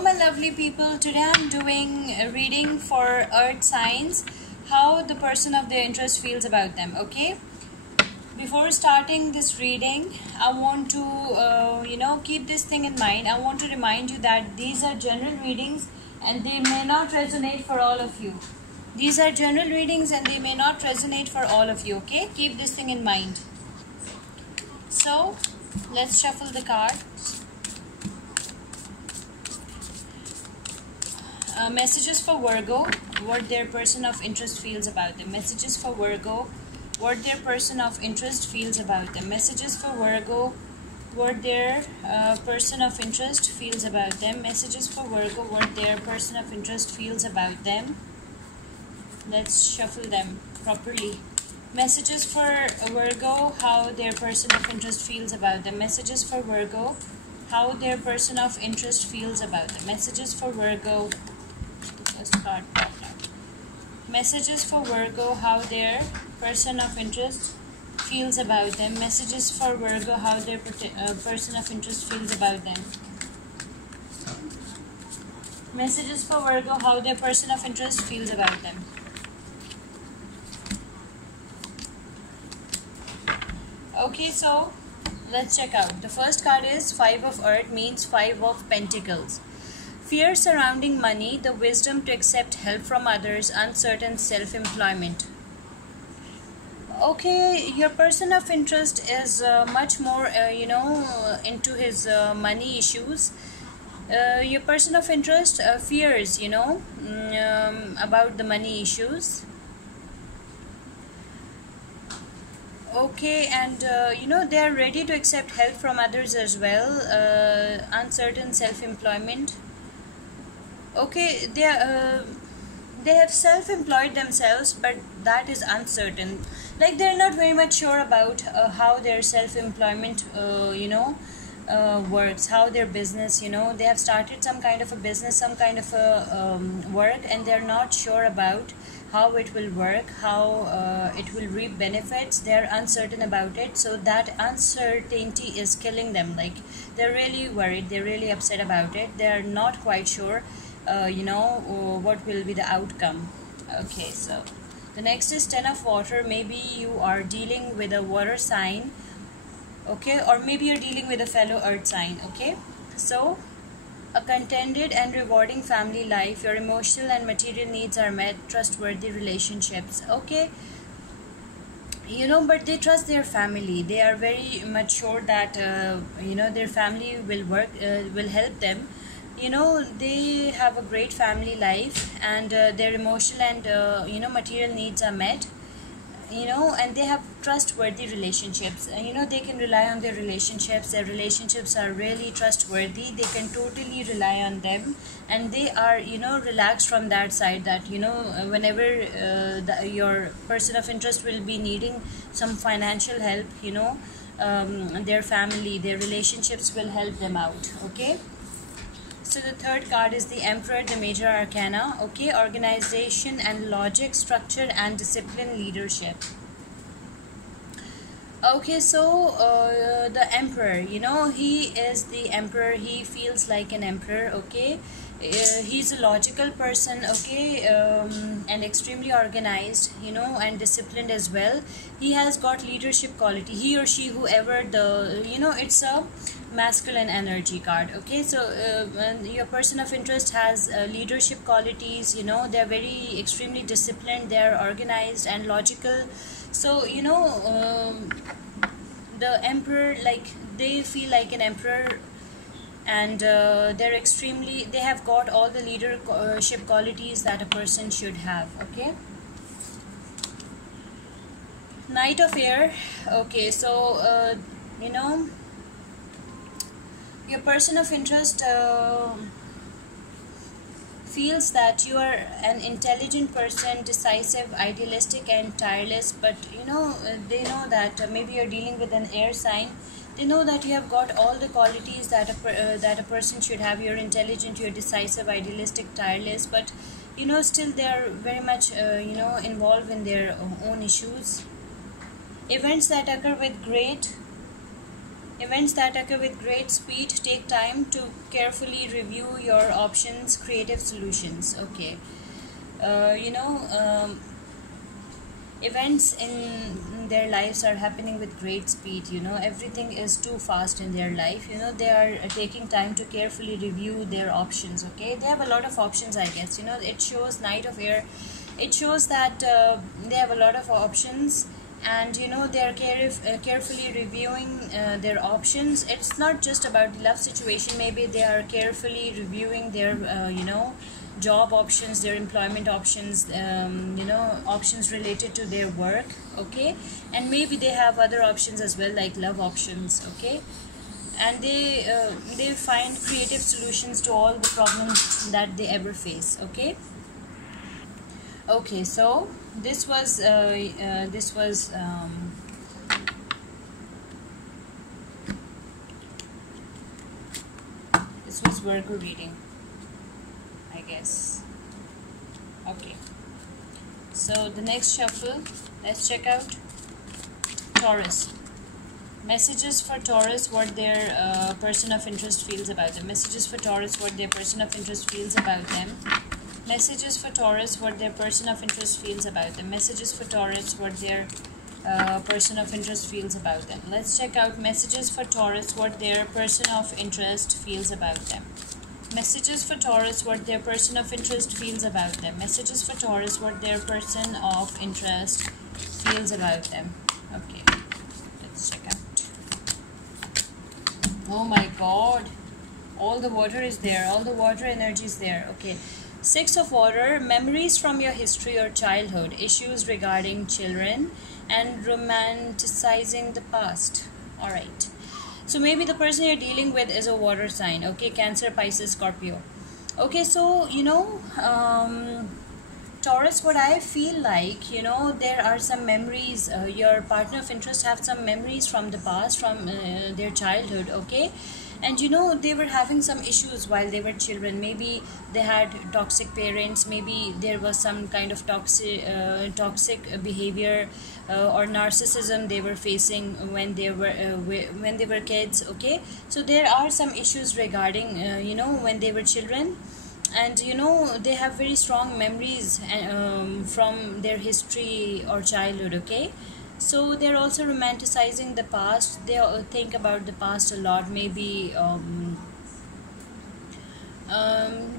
Hello my lovely people, today I'm doing a reading for earth signs, how the person of their interest feels about them. Okay, before starting this reading I want to keep this thing in mind. I want to remind you that these are general readings and they may not resonate for all of you. These are general readings and they may not resonate for all of you. Okay, keep this thing in mind. So let's shuffle the cards. Messages for Virgo, what their person of interest feels about them. Messages for Virgo, what their person of interest feels about them. Messages for Virgo, what their person of interest feels about them. Messages for Virgo, what their person of interest feels about them. Let's shuffle them properly. Messages for Virgo, how their person of interest feels about them. Messages for Virgo, how their person of interest feels about them. Messages for Virgo. First card. Messages for Virgo, how their person of interest feels about them. Messages for Virgo, how their person of interest feels about them. Messages for Virgo, how their person of interest feels about them. Okay, so let's check out. The first card is Five of Earth, means Five of Pentacles. Fear surrounding money, the wisdom to accept help from others, uncertain self-employment. Okay, your person of interest is much more, into his money issues. Your person of interest fears, about the money issues. Okay, and they are ready to accept help from others as well. Uncertain self-employment. Okay, they have self-employed themselves, but that is uncertain. Like they're not very much sure about how their self-employment works, how their business, they have started some kind of a business, some kind of a work, and they're not sure about how it will work, how it will reap benefits. They're uncertain about it, so that uncertainty is killing them. Like they're really worried, they're really upset about it, they're not quite sure what will be the outcome. Okay, so the next is Ten of Water. Maybe you are dealing with a water sign, okay, or maybe you're dealing with a fellow earth sign. Okay, so a contented and rewarding family life, your emotional and material needs are met, trustworthy relationships. Okay, but they trust their family. They are very much sure that their family will help them. They have a great family life, and their emotional and material needs are met, and they have trustworthy relationships. They can rely on their relationships. Their relationships are really trustworthy. They can totally rely on them, and they are relaxed from that side, that whenever your person of interest will be needing some financial help, their family, their relationships will help them out. Okay, so the third card is the Emperor, the major arcana. Okay, organization and logic, structure and discipline, leadership. Okay, so the Emperor, he is the Emperor. He feels like an emperor. Okay, he's a logical person. Okay, and extremely organized, and disciplined as well. He has got leadership quality. He or she, whoever the, it's a masculine energy card. Okay, so your person of interest has leadership qualities. They're very extremely disciplined, they're organized and logical. So the Emperor, like they feel like an emperor, and they have got all the leadership qualities that a person should have. Okay, Knight of Air. Okay, so your person of interest feels that you are an intelligent person, decisive, idealistic and tireless, but they know that maybe you're dealing with an air sign. They know that you have got all the qualities that a person should have. You're intelligent, you're decisive, idealistic, tireless, but still they are very much involved in their own issues. Events that occur with great Events that occur with great speed take time to carefully review your options, creative solutions. Okay. uh, you know um, Events in their lives are happening with great speed. Everything is too fast in their life. They are taking time to carefully review their options. Okay, they have a lot of options, I guess. It shows Knight of Air. It shows that they have a lot of options, and they are carefully reviewing their options. It's not just about the love situation. Maybe they are carefully reviewing their job options, their employment options, options related to their work. Okay, and maybe they have other options as well, like love options. Okay, and they find creative solutions to all the problems that they ever face. Okay. Okay, so this was Virgo reading, I guess. Okay, so the next shuffle, let's check out Taurus. Messages for Taurus, what their person of interest feels about them. Messages for Taurus, what their person of interest feels about them. Messages for Taurus, what their person of interest feels about them. Messages for Taurus, what their person of interest feels about them. Let's check out messages for Taurus, what their person of interest feels about them. Messages for Taurus, what their person of interest feels about them. Messages for Taurus, what their person of interest feels about them. Okay, let's check out. Oh my God, all the water is there. All the water energy is there. Okay. Six of Water, memories from your history or childhood, issues regarding children, and romanticizing the past. Alright. So maybe the person you're dealing with is a water sign. Okay, Cancer, Pisces, Scorpio. Okay, so, Taurus, what I feel like, there are some memories. Your partner of interest have some memories from the past, from their childhood. Okay. And they were having some issues while they were children. Maybe they had toxic parents. Maybe there was some kind of toxic behavior or narcissism they were facing when they were kids. Okay, so there are some issues regarding when they were children, and they have very strong memories from their history or childhood. Okay. So they're also romanticizing the past. They think about the past a lot. Maybe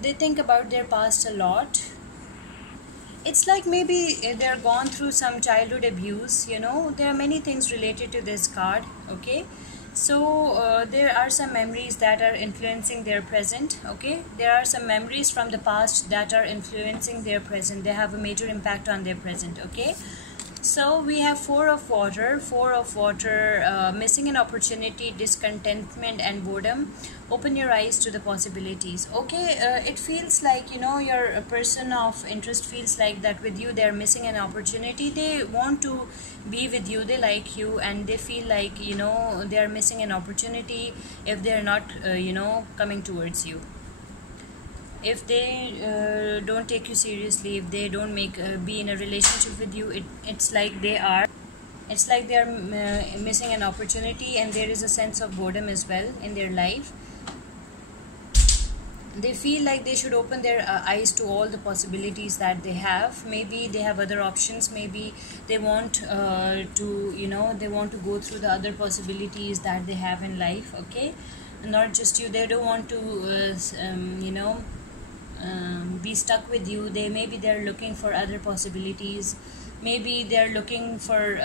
they think about their past a lot. It's like maybe they're gone through some childhood abuse. There are many things related to this card. Okay. So there are some memories that are influencing their present. Okay, there are some memories from the past that are influencing their present. They have a major impact on their present. Okay. So we have Four of Water, missing an opportunity, discontentment and boredom. Open your eyes to the possibilities. Okay, it feels like, your person of interest feels like that with you, they're missing an opportunity. They want to be with you, they like you, and they feel like, they're missing an opportunity if they're not, coming towards you. If they don't take you seriously, if they don't be in a relationship with you, it's like they are missing an opportunity, and there is a sense of boredom as well in their life. They feel like they should open their eyes to all the possibilities that they have. Maybe they have other options. Maybe they want they want to go through the other possibilities that they have in life. Okay, not just you. They don't want to be stuck with you. Maybe they're looking for other possibilities. Maybe they're looking for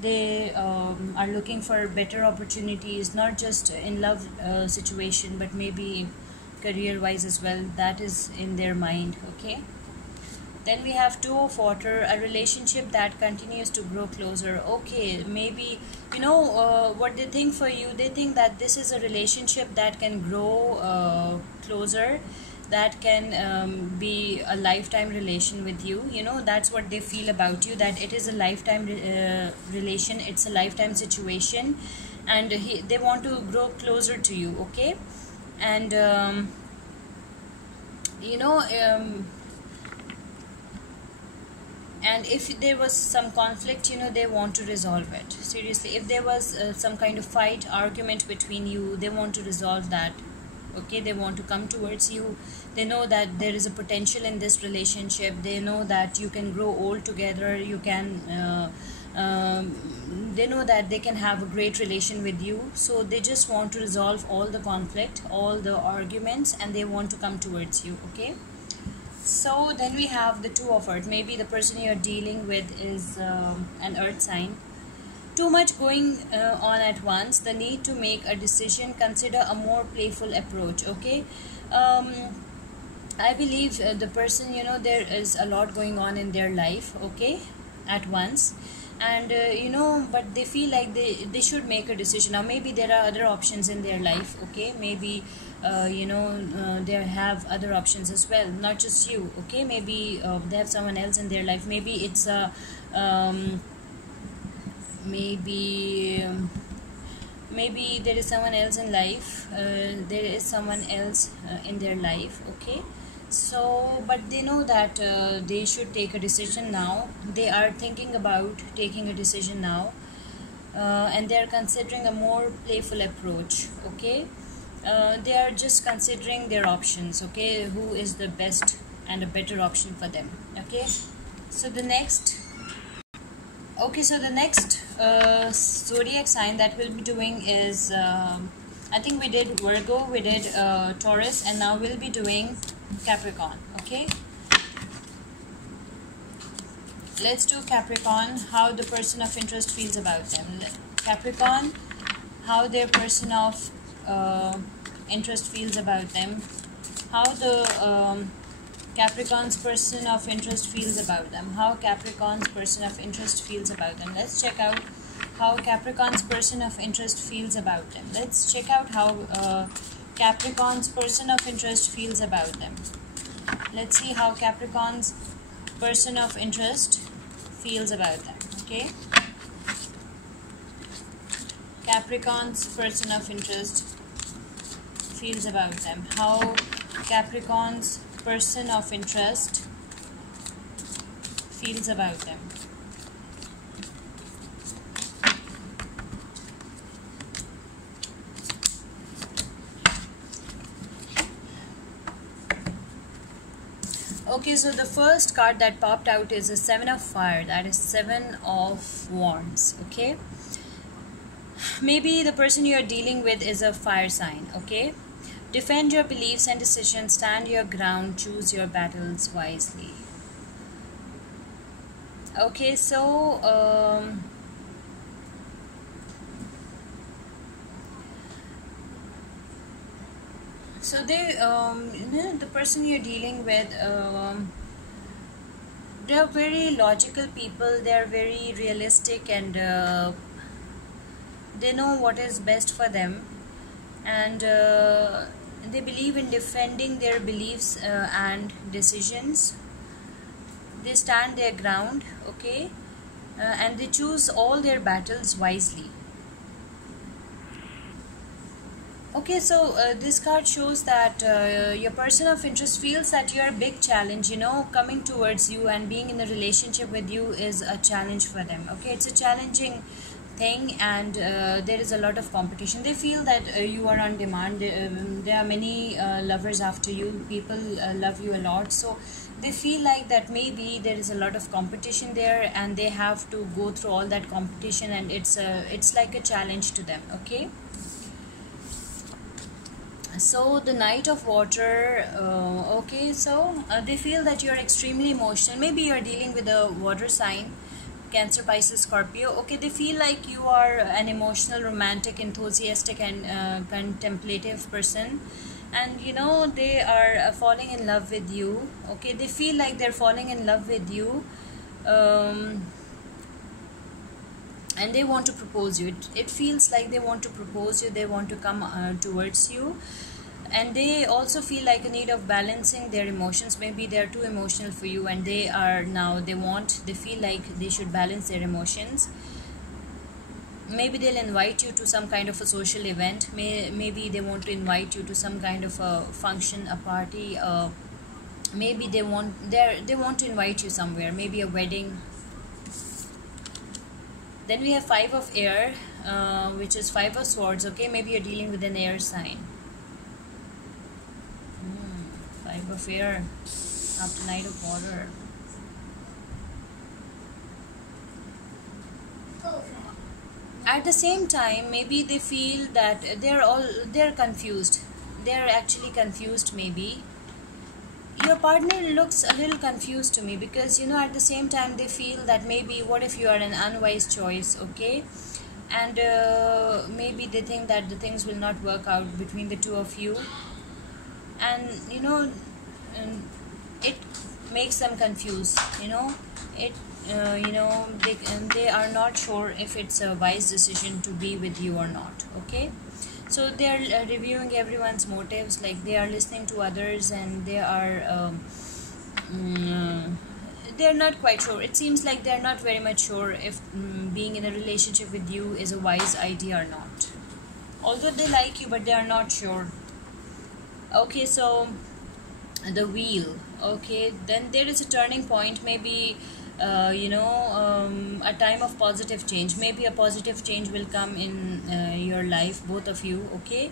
they are looking for better opportunities, not just in love situation, but maybe career wise as well. That is in their mind. Okay. Then we have Two of Water, a relationship that continues to grow closer. Okay, maybe what they think for you. They think that this is a relationship that can grow closer, that can be a lifetime relation with you. That's what they feel about you, that it is a lifetime relation, it's a lifetime situation, and they want to grow closer to you. Okay. And And if there was some conflict, they want to resolve it. Seriously, if there was some kind of fight, argument between you, they want to resolve that. Okay, they want to come towards you. They know that there is a potential in this relationship. They know that you can grow old together. You can they know that they can have a great relation with you, so they just want to resolve all the conflict, all the arguments, and they want to come towards you. Okay, so then we have the Two of Earth. Maybe the person you're dealing with is an earth sign. Too much going on at once, the need to make a decision, consider a more playful approach. Okay, I believe the person, there is a lot going on in their life, okay, at once. And but they feel like they should make a decision. Now maybe there are other options in their life, okay, maybe they have other options as well, not just you. Okay, maybe they have someone else in their life. Maybe it's a maybe there is someone else in life. There is someone else in their life. Okay, so but they know that they should take a decision now. They are thinking about taking a decision now, and they are considering a more playful approach. Okay, they are just considering their options. Okay, who is the best and a better option for them. Okay, so the next zodiac sign that we'll be doing is I think we did Virgo, we did Taurus, and now we'll be doing Capricorn. Okay, let's do Capricorn. How the person of interest feels about them. Capricorn, how their person of interest feels about them. How the Capricorn's person of interest feels about them. How Capricorn's person of interest feels about them. Let's check out how Capricorn's person of interest feels about them. Let's check out how Capricorn's person of interest feels about them. Let's see how Capricorn's person of interest feels about them. Okay, Capricorn's person of interest feels about them. How Capricorn's person of interest feels about them. Okay, so the first card that popped out is a Seven of Fire. That is Seven of Wands. Okay, maybe the person you are dealing with is a fire sign. Okay, defend your beliefs and decisions, stand your ground, choose your battles wisely. Okay, so they the person you're dealing with, they are very logical people. They are very realistic, and they know what is best for them, and they believe in defending their beliefs and decisions. They stand their ground. Okay, and they choose all their battles wisely. Okay, so this card shows that your person of interest feels that you're a big challenge. Coming towards you and being in a relationship with you is a challenge for them. Okay, it's a challenging thing, and there is a lot of competition. They feel that you are on demand. There are many lovers after you. People love you a lot, so they feel like that maybe there is a lot of competition there, and they have to go through all that competition, and it's like a challenge to them. Okay, so the Knight of Water. Okay, so they feel that you're extremely emotional. Maybe you're dealing with a water sign, Cancer, Pisces, Scorpio. Okay, they feel like you are an emotional, romantic, enthusiastic, and contemplative person, and they are falling in love with you. Okay, they feel like they're falling in love with you, and they want to propose you. It feels like they want to propose you. They want to come towards you, and they also feel like a need of balancing their emotions. Maybe they're too emotional for you, and they feel like they should balance their emotions. Maybe they'll invite you to some kind of a social event. Maybe they want to invite you to some kind of a function, a party, maybe they want to invite you somewhere, maybe a wedding. Then we have Five of Air, which is Five of Swords. Okay, maybe you're dealing with an air sign. Five of Air after Knight of Water. At the same time, maybe they feel that they're confused. They're actually confused. Maybe your partner looks a little confused to me, because at the same time they feel that maybe what if you are an unwise choice. Okay, and maybe they think that the things will not work out between the two of you, and and it makes them confused. It they are not sure if it's a wise decision to be with you or not. Okay, so they are reviewing everyone's motives, like they are listening to others, and they're not quite sure. It seems like they're not very much sure if being in a relationship with you is a wise idea or not, although they like you, but they are not sure. Okay, so the Wheel. Okay, then there is a turning point, maybe a time of positive change. Maybe a positive change will come in your life, both of you. Okay,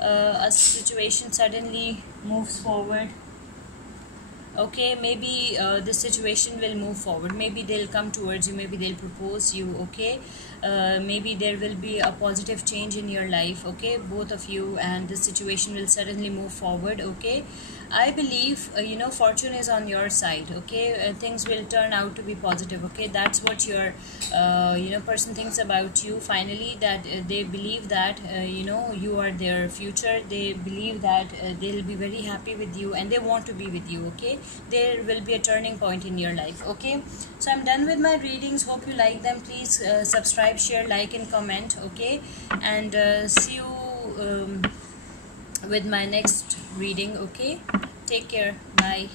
a situation suddenly moves forward. Okay, maybe the situation will move forward. Maybe they'll come towards you, maybe they'll propose you. Okay, maybe there will be a positive change in your life. Okay, both of you, and the situation will suddenly move forward. Okay, I believe fortune is on your side. Okay, things will turn out to be positive. Okay, that's what your person thinks about you finally, that they believe that you are their future. They believe that they'll be very happy with you, and they want to be with you. Okay, there will be a turning point in your life. Okay, so I'm done with my readings. Hope you like them. Please subscribe, share, like, and comment. Okay, and see you with my next reading. Okay, take care. Bye.